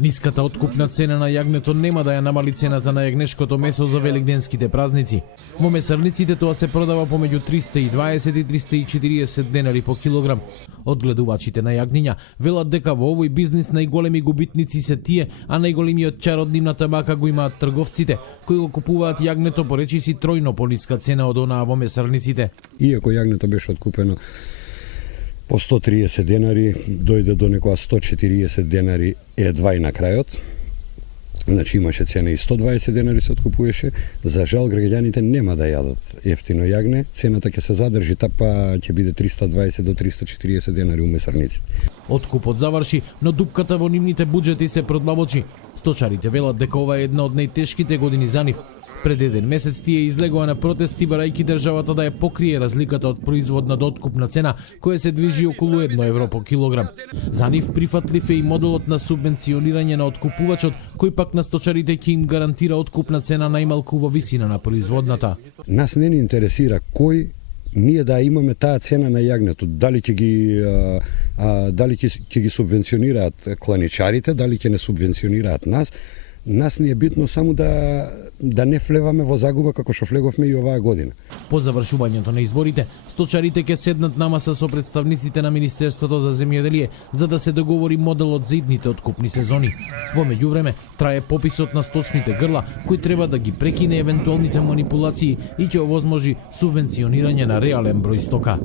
Ниската откупна цена на јагнето нема да ја намали цената на јагнешкото месо за великденските празници. Во месарниците тоа се продава помеѓу 320 и 340 денари по килограм. Одгледувачите на јагниња велат дека во овој бизнис најголеми губитници се тие, а најголемиот чар од нивната мака го имаат трговците, кои го купуваат јагнето по речиси тројно пониска цена од онаа во месарниците. Иако јагнето беше откупено по 130 денари, дојде до некоја 140 денари едва и на крајот. Значи имаше цена и 120 денари се откупуваше. За жал граѓаните нема да јадат ефтино јагне, цената ќе се задржи, тапа ќе биде 320 до 340 денари у месарниците. Откупот заврши, но дупката во нивните буџети се продлабочи. Сточарите велат дека ова е една од најтешките години за нив. Пред еден месец тие излегоа на протести барајќи државата да ја покрие разликата од производна до откупна цена, која се движи околу 1 евро по килограм. За нив прифатлив е и моделот на субвенционирање на откупувачот, кој пак на сточарите ќе им гарантира откупна цена најмалку во висина на производната. Нас не ни интересира кој ние да имаме таа цена на јагнето, дали ќе ги субвенционираат кланичарите, дали ќе не субвенционираат нас. Нас ни е битно само да не влеваме во загуба како што влеговме и оваа година. По завршувањето на изборите, сточарите ќе седнат на маса со представниците на Министерството за земјоделие за да се договори моделот за идните откупни сезони. Во меѓувреме трае пописот на сточните грла, кој треба да ги прекине евентуалните манипулации и ќе овозможи субвенционирање на реален број стока.